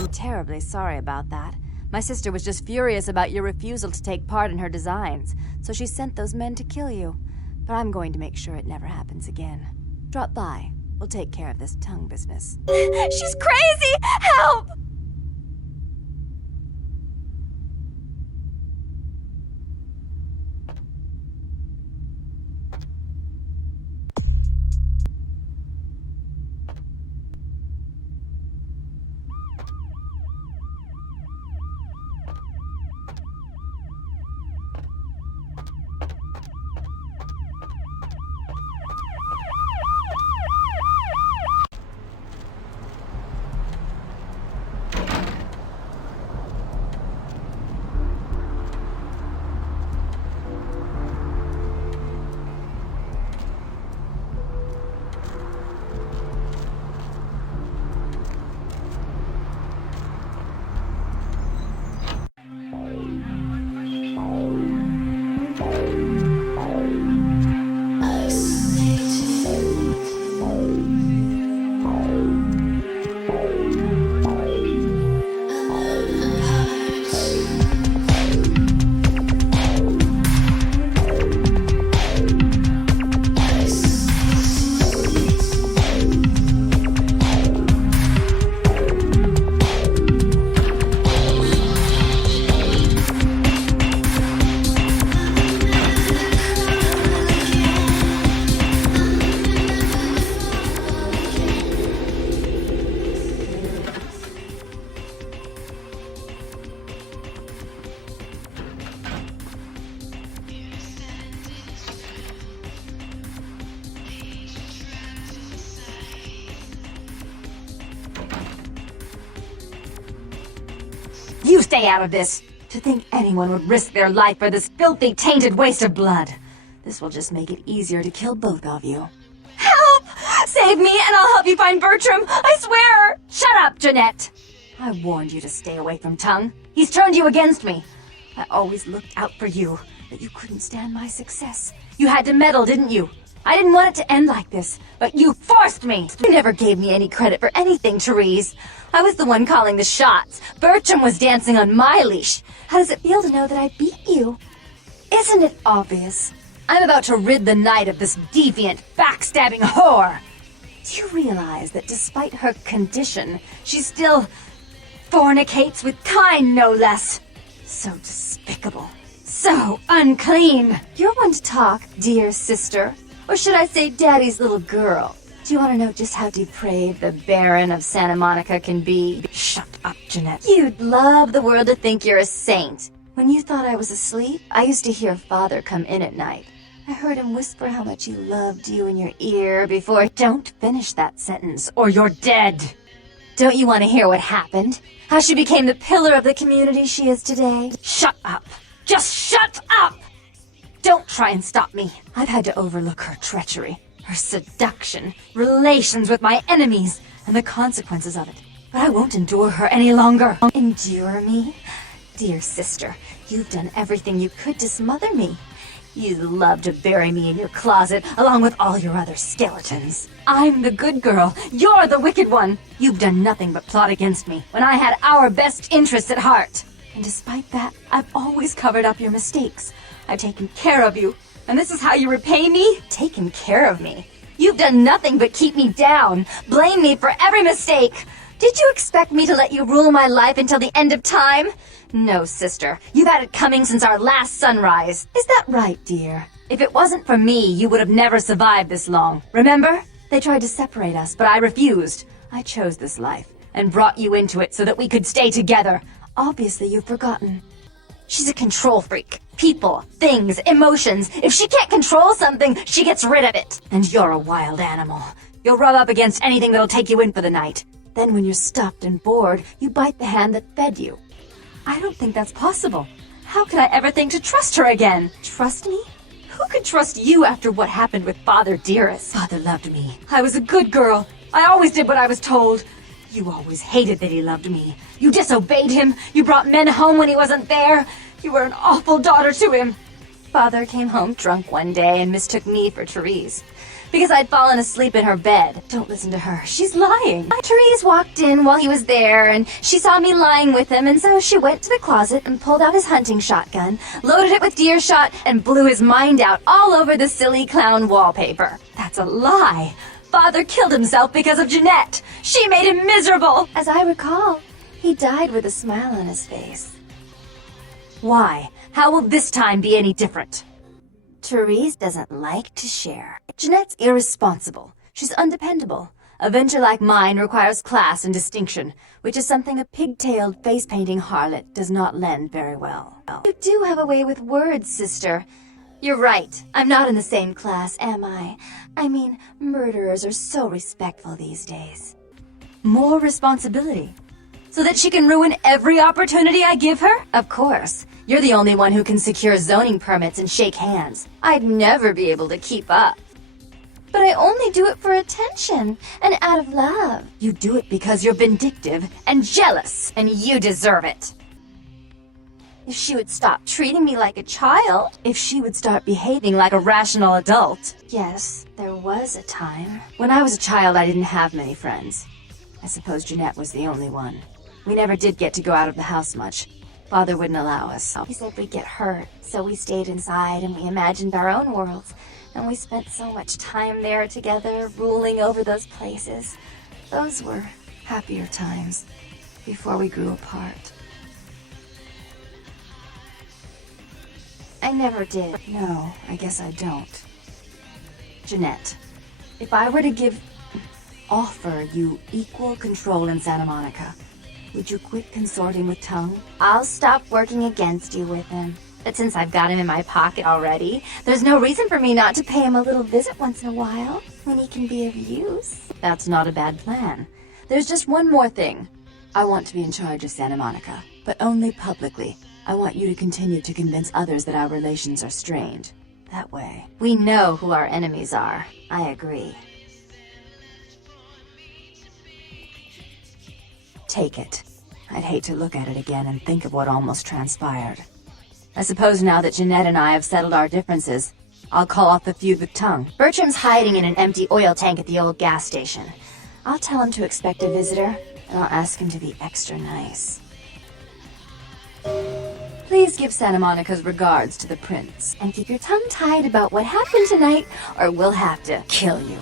I'm terribly sorry about that. My sister was just furious about your refusal to take part in her designs, so she sent those men to kill you. But I'm going to make sure it never happens again. Drop by. We'll take care of this tongue business. She's crazy! Help! You stay out of this! To think anyone would risk their life for this filthy, tainted waste of blood. This will just make it easier to kill both of you. Help! Save me and I'll help you find Bertram, I swear! Shut up, Jeanette! I warned you to stay away from Tongue. He's turned you against me. I always looked out for you, but you couldn't stand my success. You had to meddle, didn't you? I didn't want it to end like this, but you forced me! You never gave me any credit for anything, Therese. I was the one calling the shots. Bertram was dancing on my leash. How does it feel to know that I beat you? Isn't it obvious? I'm about to rid the night of this deviant, backstabbing whore. Do you realize that despite her condition, she still fornicates with kind, no less? So despicable. So unclean. You're one to talk, dear sister. Or should I say daddy's little girl? Do you want to know just how depraved the Baron of Santa Monica can be? Shut up, Jeanette. You'd love the world to think you're a saint. When you thought I was asleep, I used to hear Father come in at night. I heard him whisper how much he loved you in your ear before... Don't finish that sentence, or you're dead. Don't you want to hear what happened? How she became the pillar of the community she is today? Shut up. Just shut up! Don't try and stop me. I've had to overlook her treachery, her seduction, relations with my enemies, and the consequences of it. But I won't endure her any longer. Endure me? Dear sister, you've done everything you could to smother me. You love to bury me in your closet, along with all your other skeletons. I'm the good girl. You're the wicked one. You've done nothing but plot against me, when I had our best interests at heart. And despite that, I've always covered up your mistakes. I've taken care of you, and this is how you repay me? Taken care of me? You've done nothing but keep me down, blame me for every mistake. Did you expect me to let you rule my life until the end of time? No, sister. You've had it coming since our last sunrise. Is that right, dear? If it wasn't for me, you would have never survived this long. Remember? They tried to separate us, but I refused. I chose this life, and brought you into it so that we could stay together. Obviously, you've forgotten. She's a control freak. People, things, emotions. If she can't control something, she gets rid of it. And you're a wild animal. You'll rub up against anything that'll take you in for the night. Then when you're stuffed and bored, you bite the hand that fed you. I don't think that's possible. How could I ever think to trust her again? Trust me? Who could trust you after what happened with Father Dearest? Father loved me. I was a good girl. I always did what I was told. You always hated that he loved me. You disobeyed him. You brought men home when he wasn't there. You were an awful daughter to him. Father came home drunk one day and mistook me for Therese. Because I'd fallen asleep in her bed. Don't listen to her. She's lying. Therese walked in while he was there, and she saw me lying with him, and so she went to the closet and pulled out his hunting shotgun, loaded it with deer shot, and blew his mind out all over the silly clown wallpaper. That's a lie. Father killed himself because of Jeanette. She made him miserable. As I recall, he died with a smile on his face. Why? How will this time be any different? Therese doesn't like to share. Jeanette's irresponsible. She's undependable. A venture like mine requires class and distinction, which is something a pigtailed, face-painting harlot does not lend very well. You do have a way with words, sister. You're right. I'm not in the same class, am I? I mean, murderers are so respectful these days. More responsibility. So that she can ruin every opportunity I give her? Of course. You're the only one who can secure zoning permits and shake hands. I'd never be able to keep up. But I only do it for attention and out of love. You do it because you're vindictive and jealous, and you deserve it. If she would stop treating me like a child, if she would start behaving like a rational adult. Yes, there was a time. When I was a child, I didn't have many friends. I suppose Jeanette was the only one. We never did get to go out of the house much. Father wouldn't allow us. He said we'd get hurt, so we stayed inside and we imagined our own worlds. And we spent so much time there together, ruling over those places. Those were happier times, before we grew apart. I never did. No, I guess I don't. Jeanette, if I were to offer you equal control in Santa Monica, would you quit consorting with Tongue? I'll stop working against you with him. But since I've got him in my pocket already, there's no reason for me not to pay him a little visit once in a while, when he can be of use. That's not a bad plan. There's just one more thing. I want to be in charge of Santa Monica, but only publicly. I want you to continue to convince others that our relations are strained. That way, we know who our enemies are. I agree. Take it. I'd hate to look at it again and think of what almost transpired. I suppose now that Jeanette and I have settled our differences, I'll call off the feud with Tongue. Bertram's hiding in an empty oil tank at the old gas station. I'll tell him to expect a visitor, and I'll ask him to be extra nice. Please give Santa Monica's regards to the prince, and keep your tongue tied about what happened tonight, or we'll have to kill you.